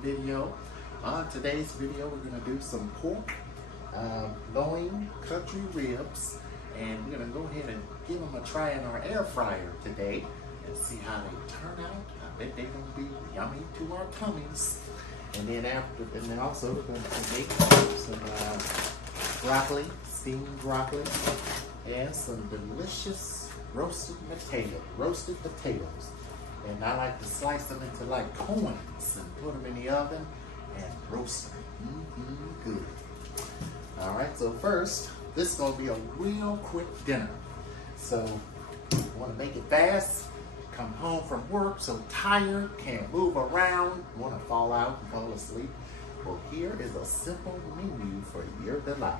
video. On today's video, we're going to do some pork loin country ribs, and we're going to go ahead and give them a try in our air fryer today and see how they turn out. I bet they're going to be yummy to our tummies. And then also we're going to make some broccoli, steamed broccoli, and some delicious roasted potatoes. And I like to slice them into like coins and put them in the oven and roast them. Good. All right, so first, this is gonna be a real quick dinner. So you wanna make it fast, come home from work, so tired, can't move around, wanna fall out and fall asleep. Well, here is a simple menu for your delight.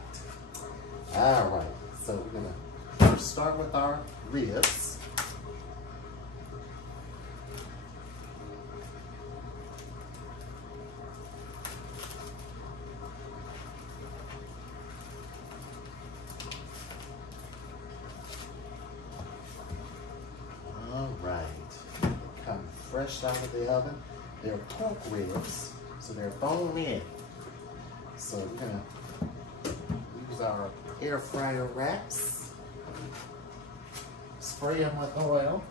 All right, so we're gonna first start with our ribs. All right, they come fresh out of the oven. They're pork ribs, so they're bone in. So we're gonna use our air fryer wraps. Spray them with oil.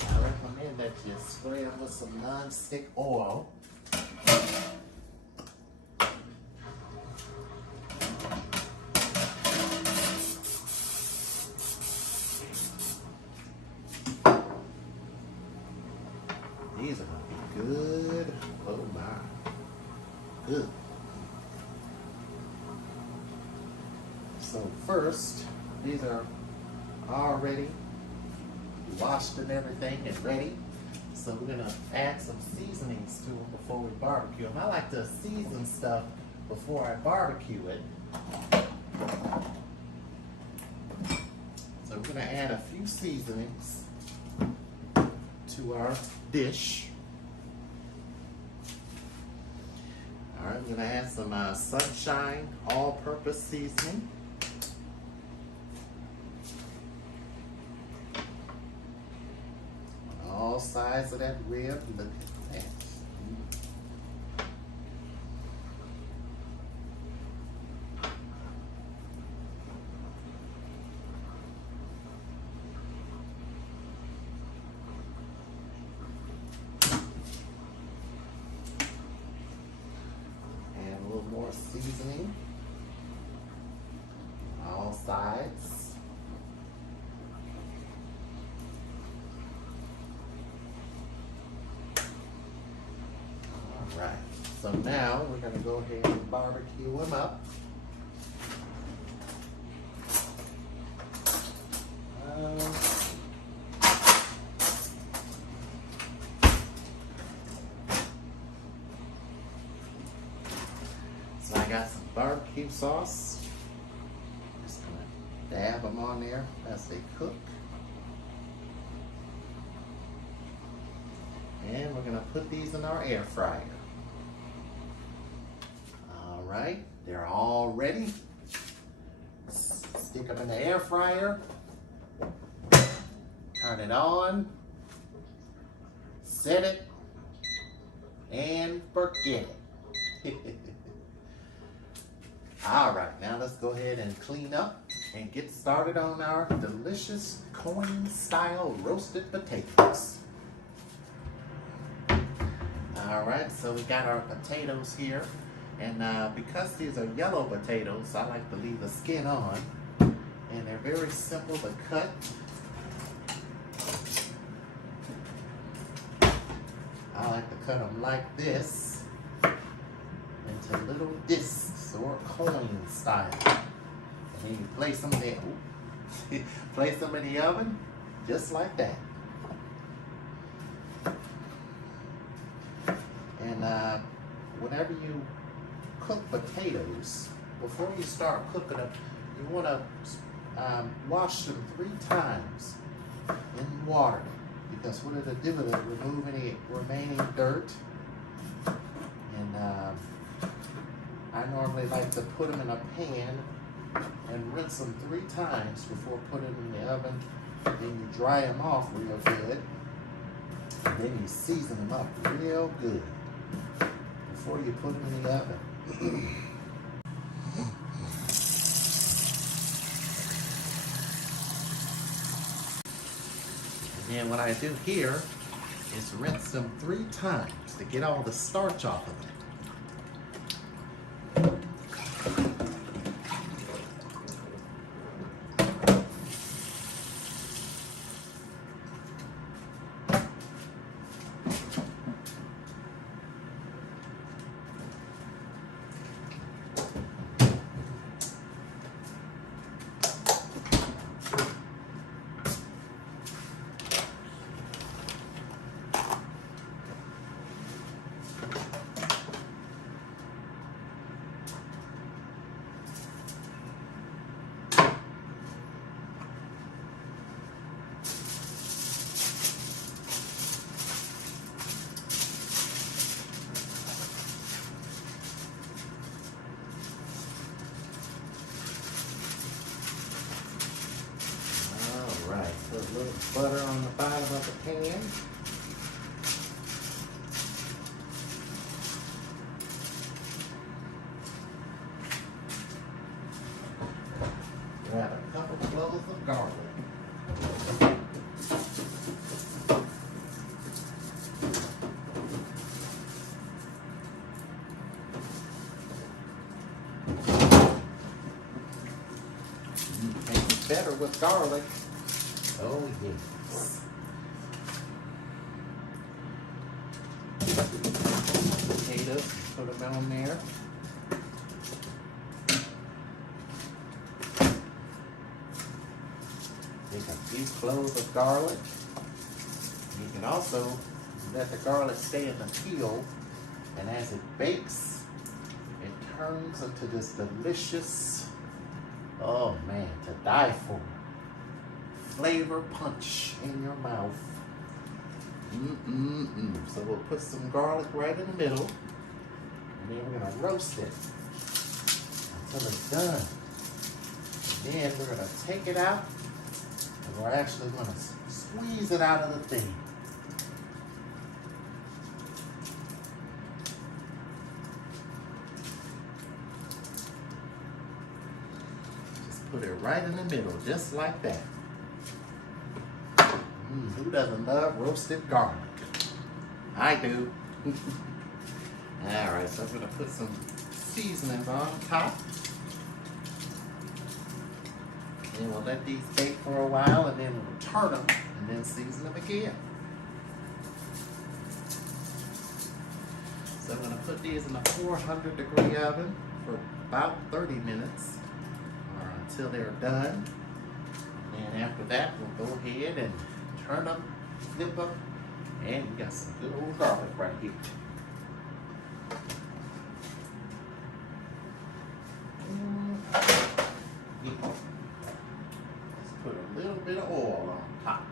I recommend that you spray them with some non-stick oil. These are gonna be good. Oh my. Good. So first, these are already washed and everything and ready. So we're gonna add some seasonings to them before we barbecue them. I like to season stuff before I barbecue it. So we're gonna add a few seasonings to our dish. All right, we're gonna add some Sunshine all-purpose seasoning. All sides of that rib, look at that. And a little more seasoning. All sides. Right, so now we're going to go ahead and barbecue them up. So I got some barbecue sauce. Just going to dab them on there as they cook. And we're going to put these in our air fryer. All right, they're all ready. Stick them in the air fryer. Turn it on. Set it. And forget it. All right, now let's go ahead and clean up and get started on our delicious coin-style roasted potatoes. All right, so we got our potatoes here, and because these are yellow potatoes, I like to leave the skin on, and they're very simple to cut. I like to cut them like this, into little discs or coin style, and then you place them there. Place them in the oven, just like that. And whenever you cook potatoes, before you start cooking them, you want to wash them 3 times in water, because what it'll do is remove any remaining dirt. And I normally like to put them in a pan and rinse them 3 times before putting them in the oven. Then you dry them off real good. And then you season them up real good before you put them in the oven. And then what I do here is rinse them 3 times to get all the starch off of them. Put a little butter on the bottom of the pan. Grab a couple cloves of garlic. Tastes better with garlic. Oh, yes. Potatoes, put them on there. Take a few cloves of garlic. You can also let the garlic stay in the peel, and as it bakes, it turns into this delicious, oh man, to die for. Flavor punch in your mouth. So we'll put some garlic right in the middle, and then we're gonna roast it until it's done. And then we're gonna take it out, and we're actually gonna squeeze it out of the thing. Just put it right in the middle, just like that. Who doesn't love roasted garlic? I do. Alright, so I'm going to put some seasonings on top. And we'll let these bake for a while, and then we'll turn them and then season them again. So I'm going to put these in a 400-degree oven for about 30 minutes or until they're done. And after that, we'll go ahead and turn them, flip them, and we got some good old garlic right here. Let's put a little bit of oil on top.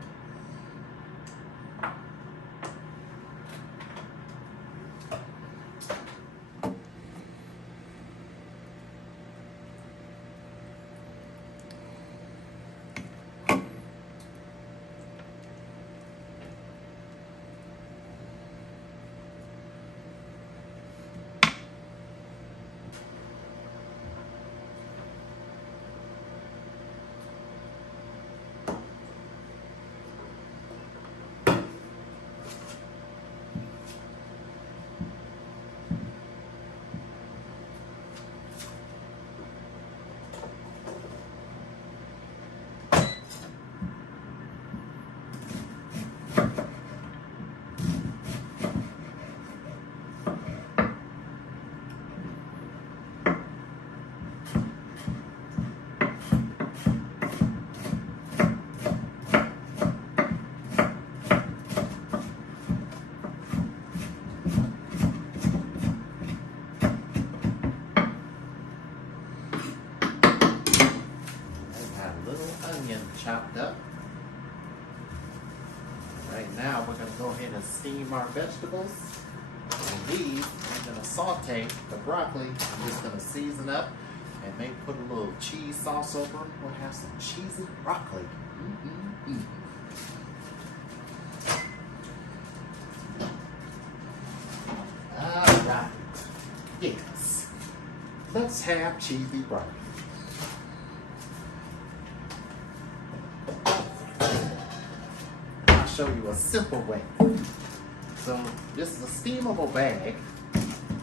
Chopped up. Right now we're going to go ahead and steam our vegetables. And these, I'm going to saute the broccoli. I'm just going to season up and maybe put a little cheese sauce over them. We'll have some cheesy broccoli. All right. must-have cheesy broccoli. I'll show you a simple way. So this is a steamable bag.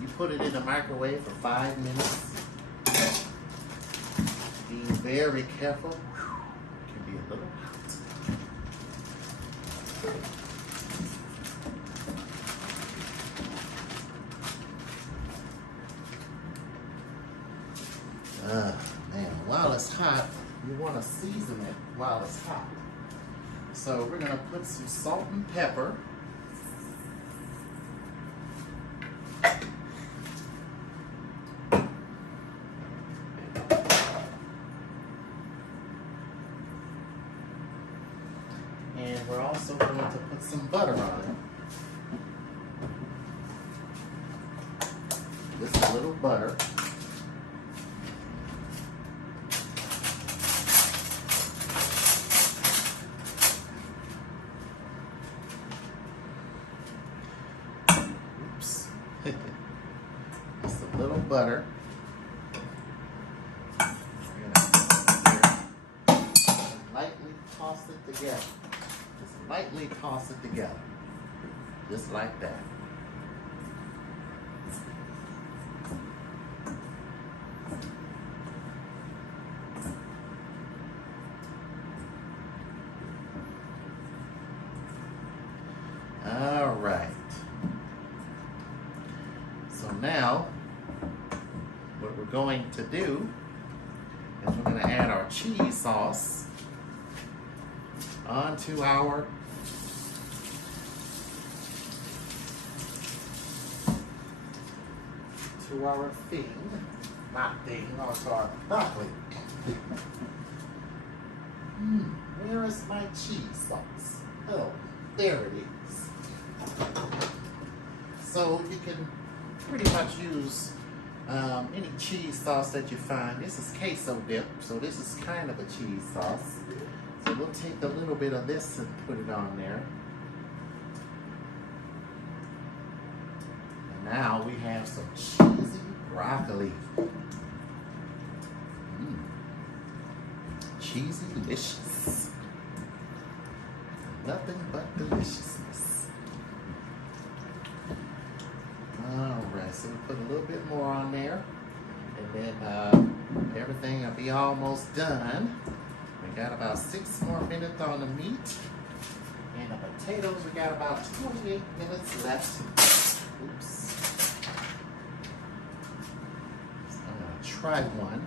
You put it in the microwave for 5 minutes. Be very careful. It can be a little hot. Man, while it's hot, you want to season it while it's hot. So we're going to put some salt and pepper. And we're also going to put some butter on it. Just a little butter. Oops. Just a little butter. We're going to lightly toss it together. Just lightly toss it together. Just like that. All right. So now, what we're going to do is we're going to add our cheese sauce onto our onto our broccoli. Where is my cheese sauce? Oh, there it is. So you can pretty much use any cheese sauce that you find. This is queso dip, so this is kind of a cheese sauce. So we'll take a little bit of this and put it on there. And now we have some cheesy broccoli. Cheesy delicious. Nothing but deliciousness. Alright, so we put a little bit more on there. And then everything will be almost done. We got about 6 more minutes on the meat. And the potatoes, we got about 28 minutes left. Oops. So I'm going to try one.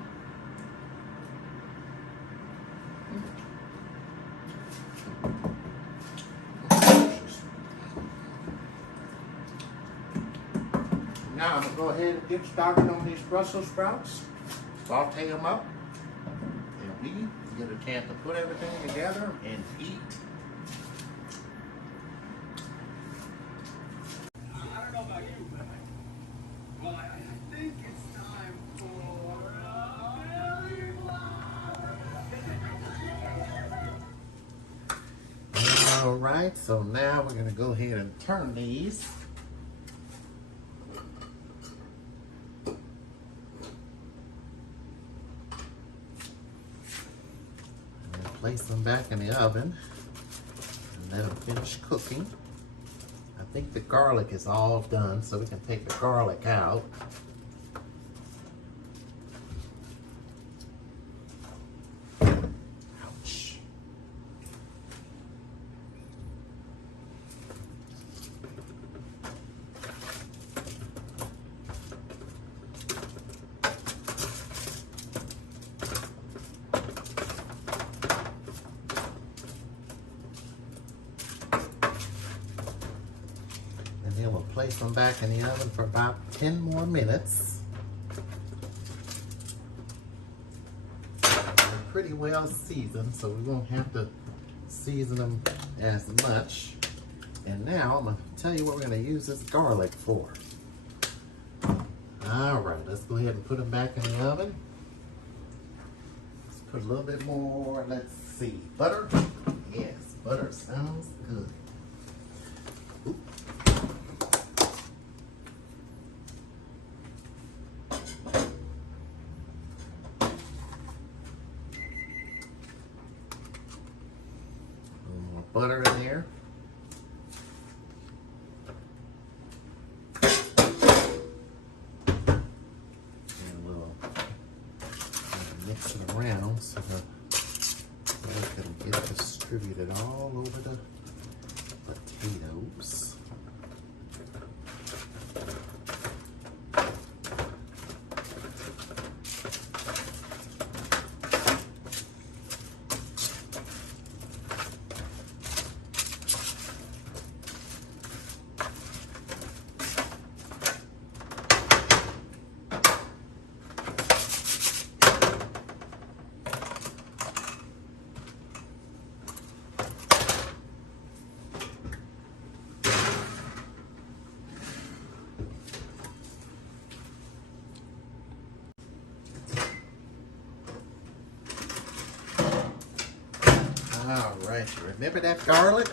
Now I'm going to go ahead and get started on these Brussels sprouts. Saute them up. And we get a chance to put everything together and eat. I don't know about you, but well, I think it's time for All right, so now we're going to go ahead and turn these. Place them back in the oven and let them finish cooking. I think the garlic is all done, so we can take the garlic out. Ouch. Then we'll place them back in the oven for about 10 more minutes. They're pretty well seasoned, so we won't have to season them as much. And now I'm going to tell you what we're going to use this garlic for. All right, let's go ahead and put them back in the oven. Let's put a little bit more, let's see, butter. Yes, butter sounds good. Oop. butter in there. And we'll mix it around so the can get distributed all over the potatoes. All right, you remember that garlic?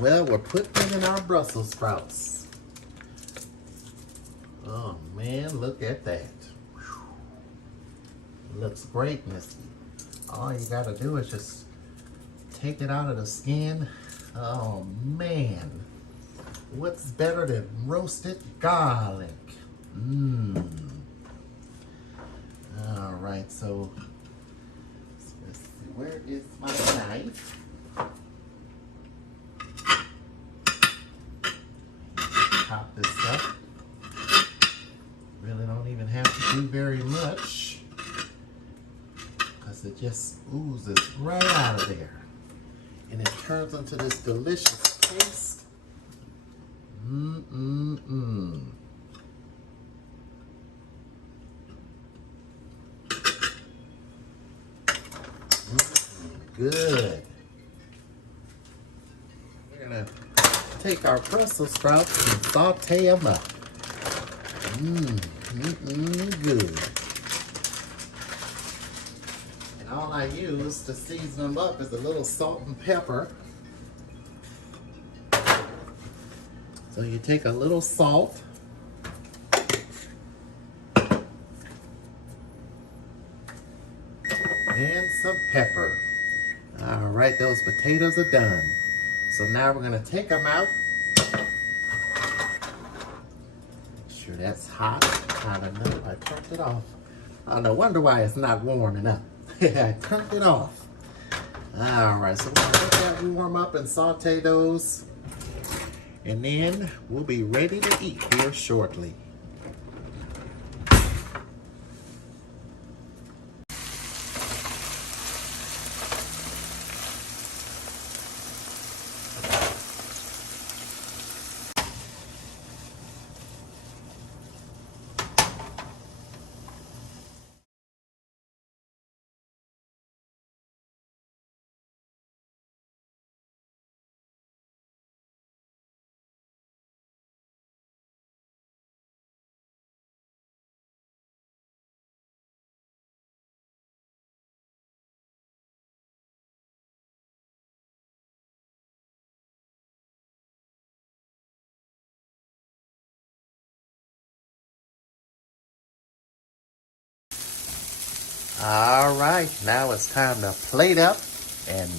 Well, we're putting it in our Brussels sprouts. Oh man, look at that. Whew. Looks great, Misty. All you gotta do is just take it out of the skin. Oh man, what's better than roasted garlic? Mmm. All right, so let's see, where is my knife? Top this up. Really don't even have to do very much because it just oozes right out of there. And it turns into this delicious paste. Mmm. Good. We're gonna take our Brussels sprouts and saute them up. Good. And all I use to season them up is a little salt and pepper. So you take a little salt. And some pepper. All right, those potatoes are done. So now we're gonna take them out. Make sure that's hot. I don't know, I turned it off. Oh, no wonder why it's not warming up. I turned it off. All right, so we're gonna let that warm up and saute those. And then we'll be ready to eat here shortly. All right, now it's time to plate up and